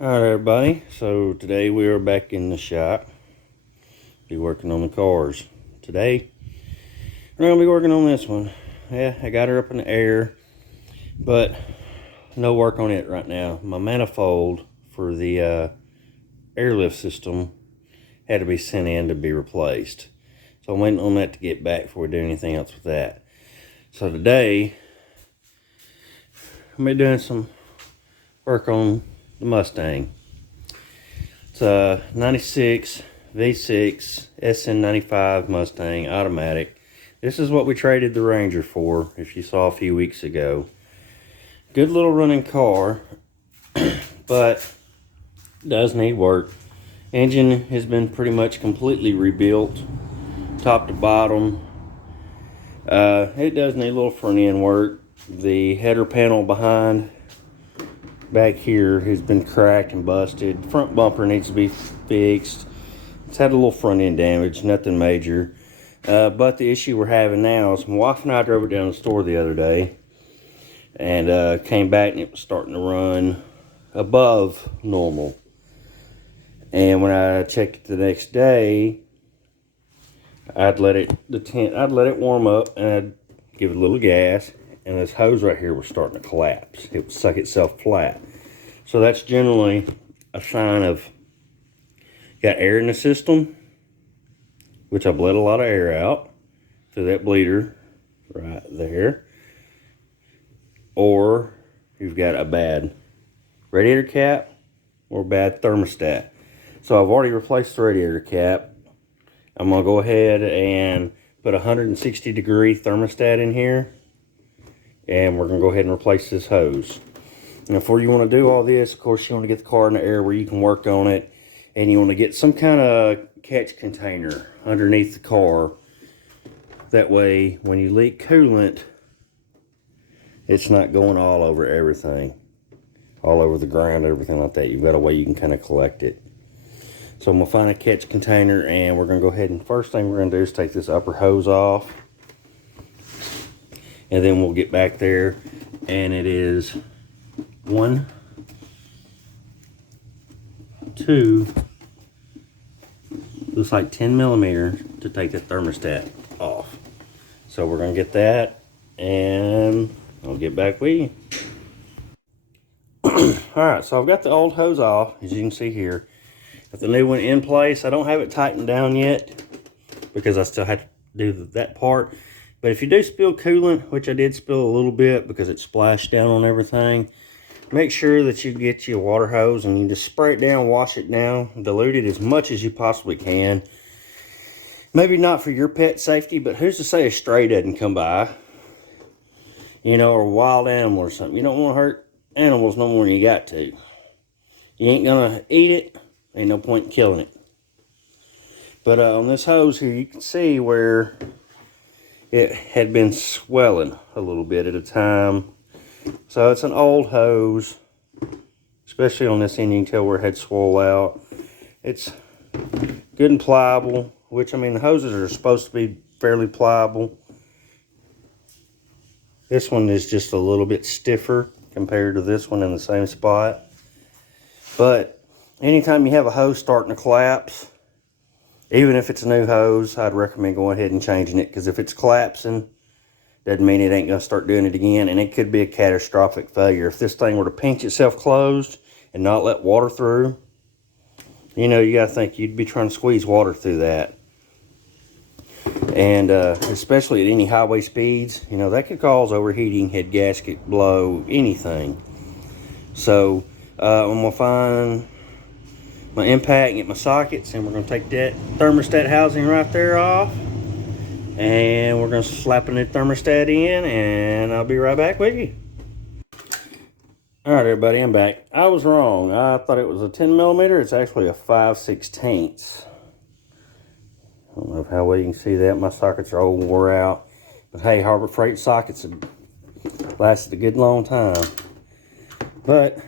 Alright everybody, so today we are back in the shop. Be working on the cars. Today, we're going to be working on this one. Yeah, I got her up in the air, but no work on it right now. My manifold for the airlift system had to be sent in to be replaced. So I'm waiting on that to get back before we do anything else with that. So today, I'm going to be doing some work on the Mustang. It's a 96 V6 SN95 Mustang automatic. This is what we traded the Ranger for, if you saw a few weeks ago. Good little running car, but does need work. Engine has been pretty much completely rebuilt, top to bottom. It does need a little front end work. The header panel behind back here has been cracked and busted. Front bumper needs to be fixed. It's had a little front end damage, nothing major. But the issue we're having now is my wife and I drove it down to the store the other day and came back and it was starting to run above normal. And when I checked it the next day, I'd let it warm up and I'd give it a little gas, and this hose right here was starting to collapse. It would suck itself flat. So that's generally a sign of got air in the system, which I've let a lot of air out through that bleeder right there, or you've got a bad radiator cap or bad thermostat. So I've already replaced the radiator cap. I'm gonna go ahead and put a 160-degree thermostat in here, and we're gonna go ahead and replace this hose. And before you want to do all this, of course, you want to get the car in the air where you can work on it, and you want to get some kind of catch container underneath the car. That way, when you leak coolant, it's not going all over everything, all over the ground, everything like that. You've got a way you can kind of collect it. So I'm gonna find a catch container, and we're gonna go ahead and first thing we're gonna do is take this upper hose off, and then we'll get back there, and it is 1, 2, looks like 10 millimeters to take the thermostat off. So we're gonna get that, and I'll get back with you. All right, so I've got the old hose off, as you can see here. Got the new one in place. I don't have it tightened down yet because I still have to do that part. But if you do spill coolant, which I did spill a little bit because it splashed down on everything, make sure that you get you a water hose and you just spray it down, wash it down, dilute it as much as you possibly can. Maybe not for your pet safety, but who's to say a stray doesn't come by, you know, or a wild animal or something. You don't want to hurt animals no more than you got to. You ain't gonna eat it. Ain't no point in killing it. But on this hose here, you can see where it had been swelling a little bit at a time. So it's an old hose, especially on this end. You can tell where it had swole out. It's good and pliable, which, I mean, the hoses are supposed to be fairly pliable. This one is just a little bit stiffer compared to this one in the same spot. But anytime you have a hose starting to collapse, even if it's a new hose, I'd recommend going ahead and changing it, because if it's collapsing, doesn't mean it ain't going to start doing it again, and it could be a catastrophic failure. If this thing were to pinch itself closed and not let water through, you know, you got to think you'd be trying to squeeze water through that. And especially at any highway speeds, you know, that could cause overheating, head gasket blow, anything. So I'm going to find my impact and get my sockets, and we're going to take that thermostat housing right there off, and we're going to slap a new thermostat in, and I'll be right back with you. All right, everybody, I'm back. I was wrong. I thought it was a 10 millimeter. It's actually a 5/16. I don't know how well you can see that. My sockets are old and wore out, but hey, Harbor Freight sockets have lasted a good long time. But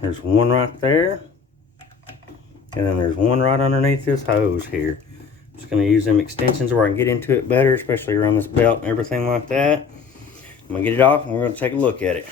there's one right there, and then there's one right underneath this hose here. I'm just going to use them extensions where I can get into it better, especially around this belt and everything like that. I'm going to get it off, and we're going to take a look at it.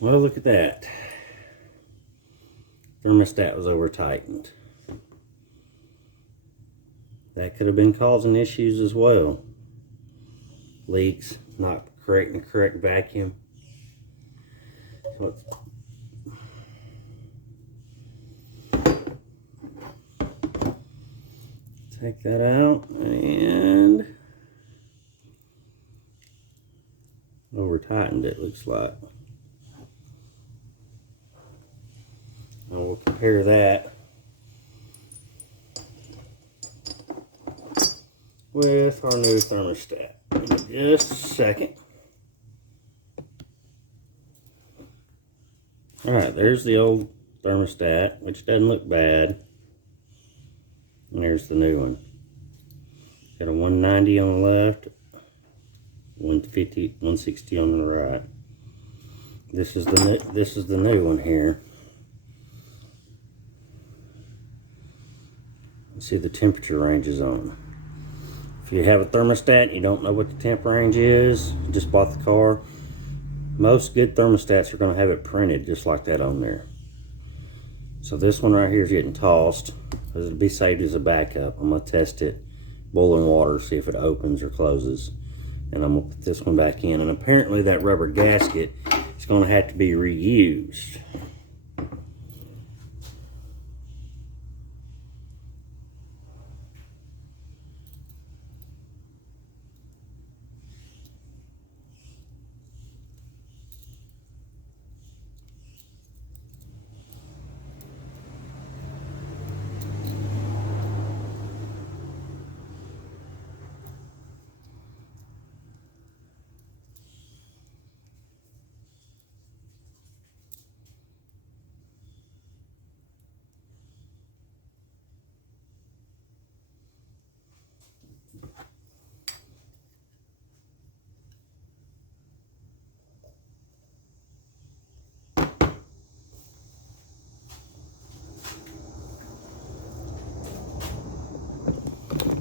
Well, look at that. Thermostat was over tightened. That could have been causing issues as well. Leaks, not creating the correct vacuum. So take that out and over tightened it, looks like. And we'll compare that with our new thermostat in just a second. Alright, there's the old thermostat, which doesn't look bad. And there's the new one. Got a 190 on the left, 150, 160 on the right. This is the new one here. See the temperature ranges on. If you have a thermostat and you don't know what the temp range is, you just bought the car, most good thermostats are going to have it printed just like that on there. So this one right here is getting tossed because it'll be saved as a backup. I'm going to test it, boiling water, see if it opens or closes. And I'm going to put this one back in. And apparently that rubber gasket is going to have to be reused.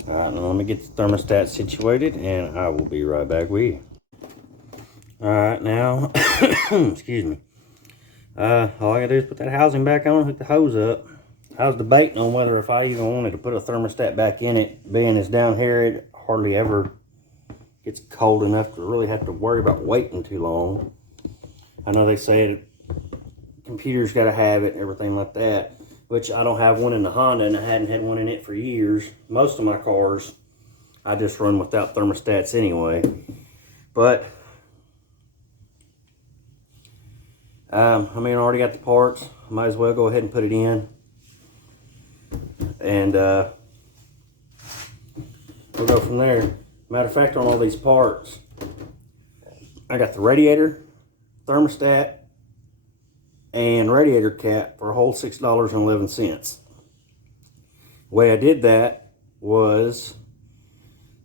Alright, now let me get the thermostat situated and I will be right back with you. Alright, now, excuse me. All I gotta do is put that housing back on, hook the hose up. I was debating on whether if I even wanted to put a thermostat back in it, being it's down here, it hardly ever gets cold enough to really have to worry about waiting too long. I know they say computer's gotta have it and everything like that, which I don't have one in the Honda and I hadn't had one in it for years. Most of my cars, I just run without thermostats anyway. But, I mean, I already got the parts. Might as well go ahead and put it in. And we'll go from there. Matter of fact, on all these parts, I got the radiator, thermostat, and radiator cap for a whole $6.11. The way I did that was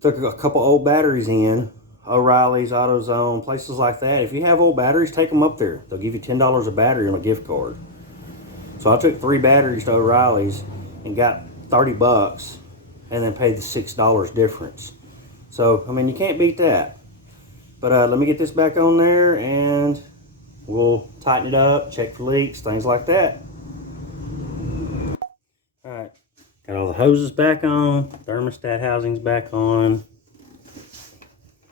took a couple old batteries in, O'Reilly's, AutoZone, places like that. If you have old batteries, take them up there. They'll give you $10 a battery on a gift card. So I took 3 batteries to O'Reilly's and got 30 bucks and then paid the $6 difference. So, I mean, you can't beat that. But let me get this back on there and we'll tighten it up, check for leaks, things like that. Alright, got all the hoses back on, thermostat housing's back on.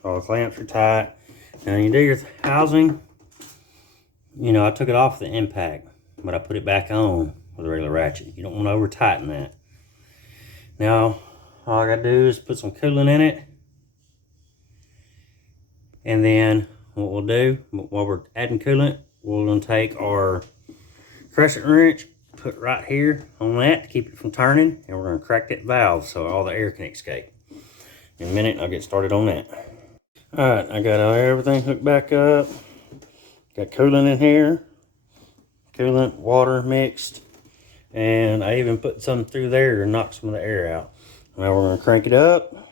All the clamps are tight. Now you do your housing, you know, I took it off the impact, but I put it back on with a regular ratchet. You don't want to over tighten that. Now, all I gotta do is put some coolant in it. And then what we'll do, while we're adding coolant, we're gonna take our crescent wrench, put right here on that to keep it from turning, and we're gonna crack that valve so all the air can escape. In a minute, I'll get started on that. Alright, I got everything hooked back up. Got coolant in here. Coolant, water mixed. And I even put some through there to knock some of the air out. Now we're going to crank it up.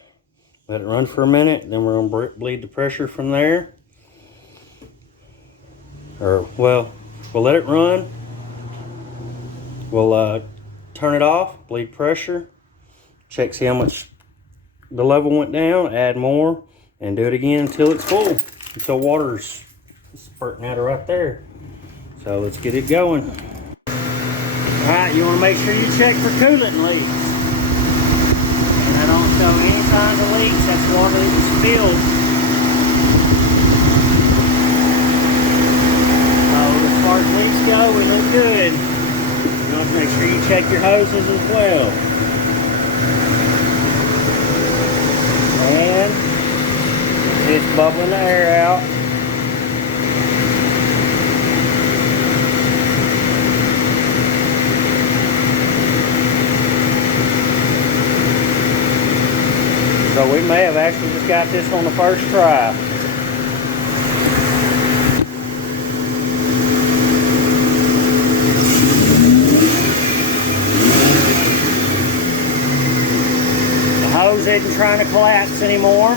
Let it run for a minute. Then we're going to bleed the pressure from there. Or, well, we'll let it run. We'll turn it off, bleed pressure. Check, see how much the level went down. Add more. And do it again until it's full, until water's spurting out of right there. So let's get it going. Alright, you want to make sure you check for coolant leaks. And I don't show any signs of leaks. That's water that was spilled. So as far as leaks go, we look good. You want to make sure you check your hoses as well. And it's bubbling the air out. So we may have actually just got this on the first try. The hose isn't trying to collapse anymore.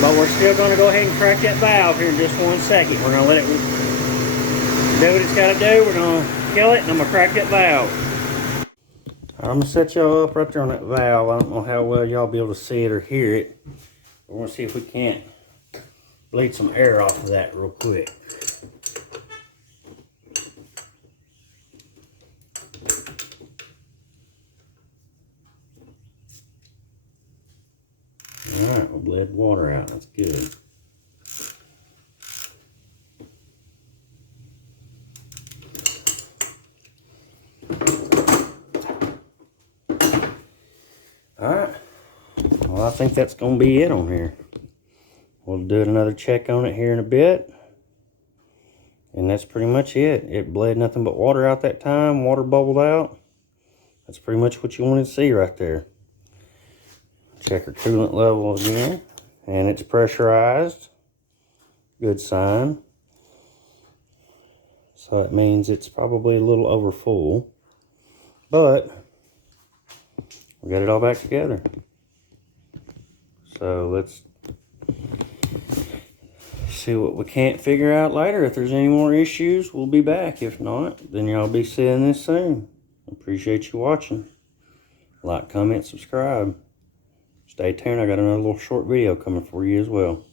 But we're still going to go ahead and crack that valve here in just 1 second. We're going to let it do what it's got to do. We're going to kill it, and I'm going to crack that valve. I'm going to set y'all up right there on that valve. I don't know how well y'all be able to see it or hear it. We're going to see if we can't bleed some air off of that real quick. Alright, we bled water out. That's good. Alright, well I think that's going to be it on here. We'll do another check on it here in a bit. And that's pretty much it. It bled nothing but water out that time. Water bubbled out. That's pretty much what you wanted to see right there. Check our coolant level again. And it's pressurized. Good sign. So that means it's probably a little over full. But we got it all back together. So let's see what we can't figure out later. If there's any more issues, we'll be back. If not, then y'all be seeing this soon. Appreciate you watching. Like, comment, subscribe. Stay tuned. I got another little short video coming for you as well.